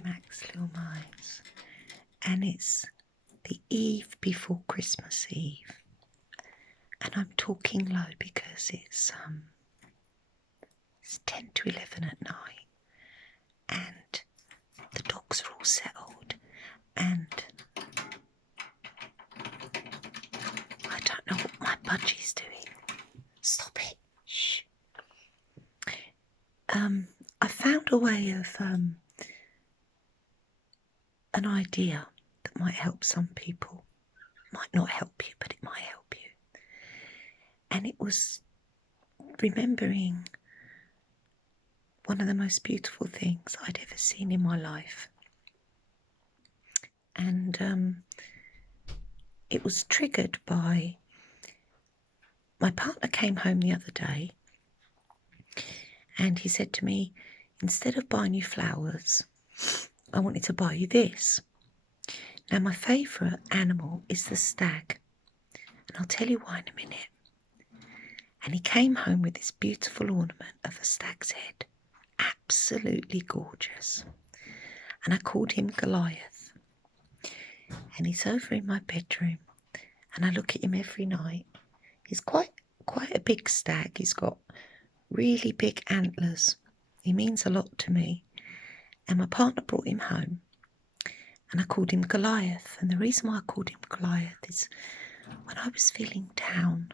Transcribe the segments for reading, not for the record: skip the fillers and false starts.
Max Little Mice, and it's the eve before Christmas Eve, and I'm talking low because it's 10 to 11 at night, and the dogs are all settled, and I don't know what my budgie's doing. Stop it. Shh. I found a way of an idea that might help some people. Might not help you, but it might help you. And it was remembering one of the most beautiful things I'd ever seen in my life. And it was triggered by my partner came home the other day, and he said to me, instead of buying you flowers, I wanted to buy you this. Now, my favourite animal is the stag, and I'll tell you why in a minute. And he came home with this beautiful ornament of a stag's head, absolutely gorgeous. And I called him Goliath. And he's over in my bedroom, and I look at him every night. He's quite a big stag. He's got really big antlers. He means a lot to me. And my partner brought him home, and I called him Goliath. And the reason why I called him Goliath is when I was feeling down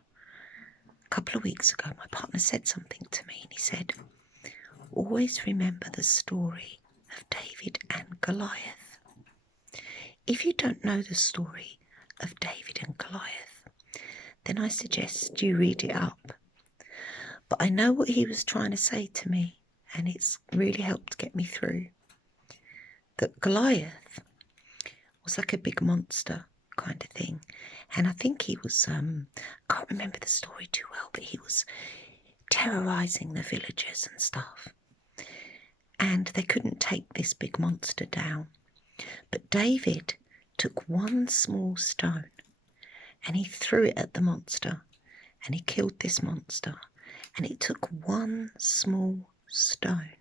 a couple of weeks ago, my partner said something to me, and he said, always remember the story of David and Goliath. If you don't know the story of David and Goliath, then I suggest you read it up. But I know what he was trying to say to me, and it's really helped get me through. That Goliath was like a big monster kind of thing. And I think he was, I can't remember the story too well, but he was terrorising the villagers and stuff. And they couldn't take this big monster down. But David took one small stone and he threw it at the monster, and he killed this monster. And it took one small stone.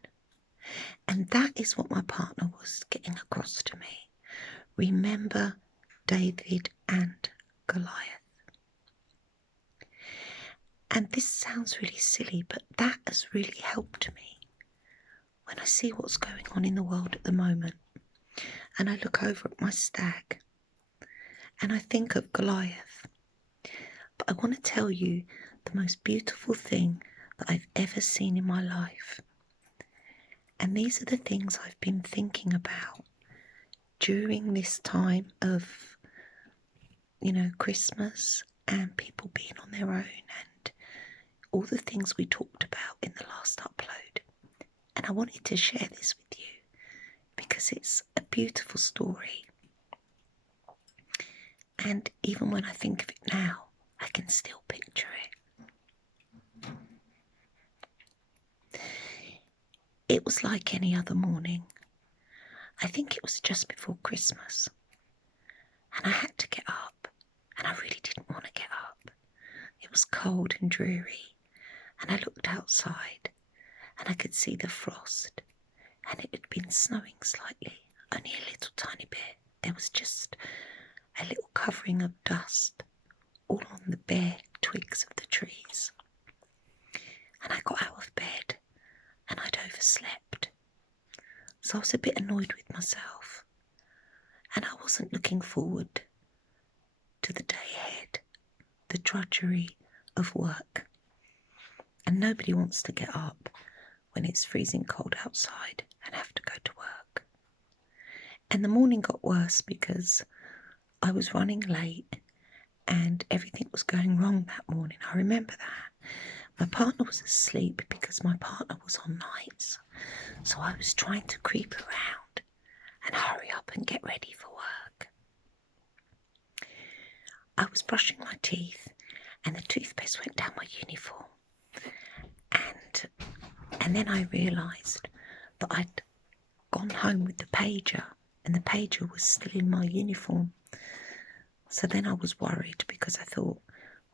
And that is what my partner was getting across to me. Remember David and Goliath. And this sounds really silly, but that has really helped me when I see what's going on in the world at the moment. And I look over at my stag and I think of Goliath. But I want to tell you the most beautiful thing that I've ever seen in my life. And these are the things I've been thinking about during this time of, Christmas and people being on their own and all the things we talked about in the last upload. And I wanted to share this with you because it's a beautiful story. And even when I think of it now, I can still picture it. It was like any other morning. I think it was just before Christmas. And I had to get up, and I really didn't want to get up. It was cold and dreary, and I looked outside, and I could see the frost, and it had been snowing slightly, only a little tiny bit. There was just a little covering of dust all on the bare twigs of the trees. And I got out of bed, and I'd overslept. So I was a bit annoyed with myself, and I wasn't looking forward to the day ahead, the drudgery of work. And nobody wants to get up when it's freezing cold outside and have to go to work. And the morning got worse because I was running late and everything was going wrong that morning. I remember that. My partner was asleep because my partner was on nights. So I was trying to creep around and hurry up and get ready for work. I was brushing my teeth and the toothpaste went down my uniform. And then I realised that I'd gone home with the pager and the pager was still in my uniform. So then I was worried because I thought,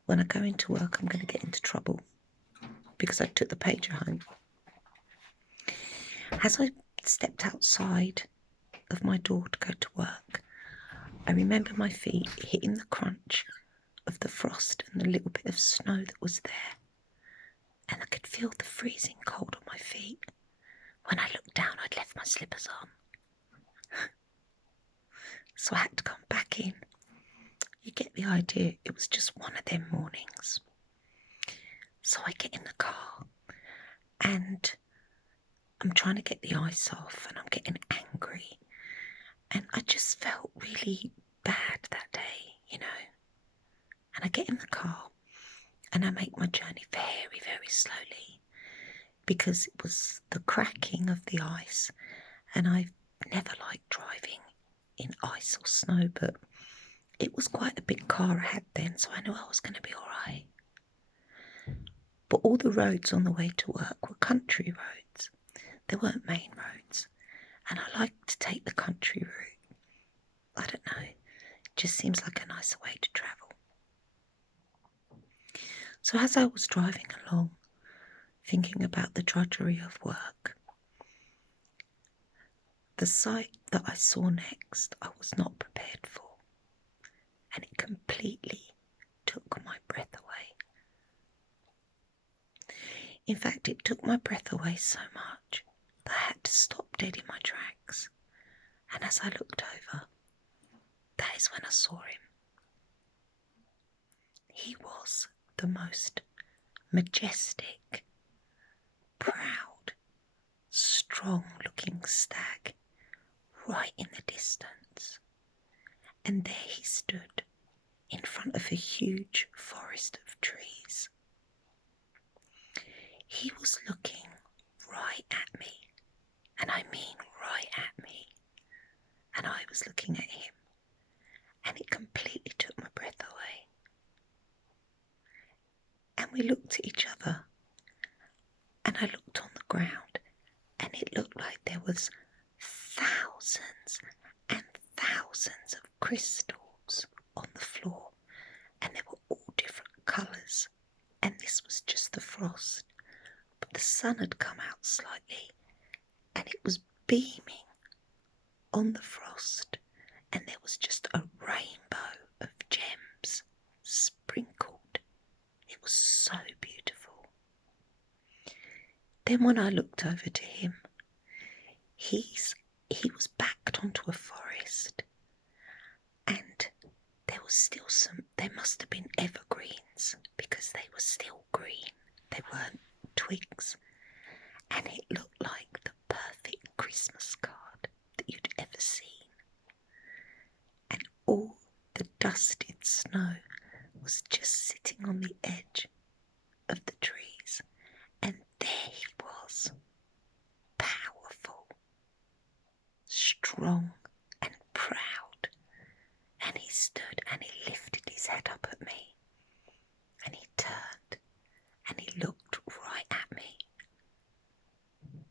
when I go into work, I'm going to get into trouble because I took the pager home. As I stepped outside of my door to go to work, I remember my feet hitting the crunch of the frost and the little bit of snow that was there, and I could feel the freezing cold on my feet. When I looked down, I'd left my slippers on. So I had to come back in. You get the idea, it was just one of them mornings. So I get in the car and I'm trying to get the ice off and I'm getting angry. And I just felt really bad that day, you know. And I get in the car and I make my journey very, very slowly because it was the cracking of the ice, and I've never liked driving in ice or snow, but it was quite a big car I had then, so I knew I was going to be all right. But all the roads on the way to work were country roads. They weren't main roads, and I like to take the country route. I don't know, it just seems like a nicer way to travel. So as I was driving along, thinking about the drudgery of work, the sight that I saw next I was not prepared for, and it completely took my breath away. In fact, it took my breath away so much that I had to stop dead in my tracks, and as I looked over, that is when I saw him. He was the most majestic, proud, strong-looking stag right in the distance, and there he stood in front of a huge forest of trees. He was looking right at me, and I mean right at me, and I was looking at him, and it completely took my breath away. And we looked at each other, and I looked on the ground, and it looked like there was thousands and thousands of crystals on the floor, and they were all different colours, and this was just the frost. But the sun had come out slightly, and it was beaming on the frost, and there was just a rainbow of gems sprinkled. It was so beautiful. Then when I looked over to him, he was backed onto a forest, and there must have been evergreens because they were still green. They weren't twigs, and it looked like the perfect Christmas card that you'd ever seen. And all the dusted snow was just sitting on the edge of the trees, and there he was, powerful, strong and proud, and he stood and he lifted his head up at me, and he turned and he looked right at me,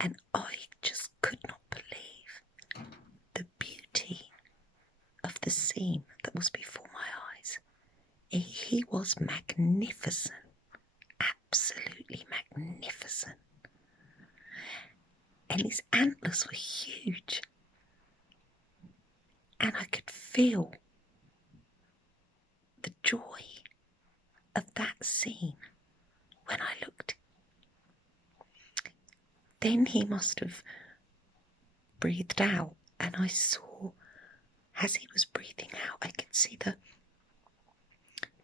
and I just could not believe the beauty of the scene that was before my eyes. He was magnificent, absolutely magnificent, and his antlers were huge, and I could feel the joy of that scene when I looked. Then he must have breathed out, and I saw, as he was breathing out, I could see the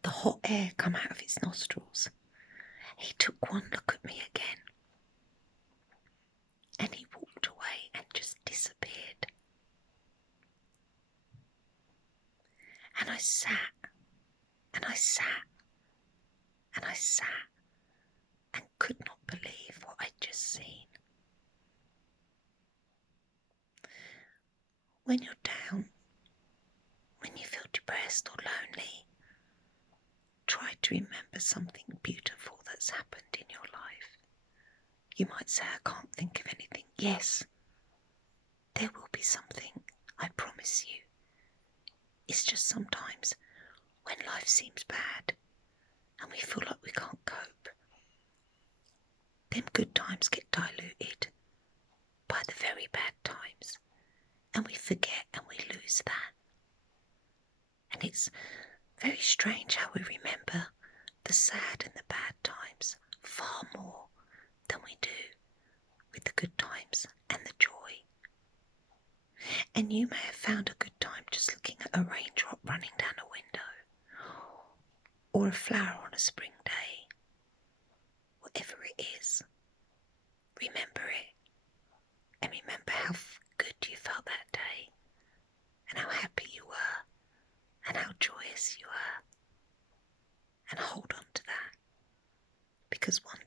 hot air come out of his nostrils. He took one look at me again, and he walked away and just disappeared. And I sat, and I sat, and I sat, and could not believe what I'd just seen. When you're down, when you feel depressed or lonely, try to remember something beautiful that's happened in your life. You might say, I can't think of anything. Yes, there will be something, I promise you. It's just sometimes when life seems bad and we feel like we can't cope, them good times get diluted by the very bad times, and we forget and we lose that. And it's very strange how we remember the sad and the bad times far more than we do with the good times and the joy. And you may have found a good time just looking at a raindrop running down a window, or a flower on a spring day. Whatever it is, remember it, and remember how good you felt that day, and how happy you were, and how joyous you were, and hold on to that, because one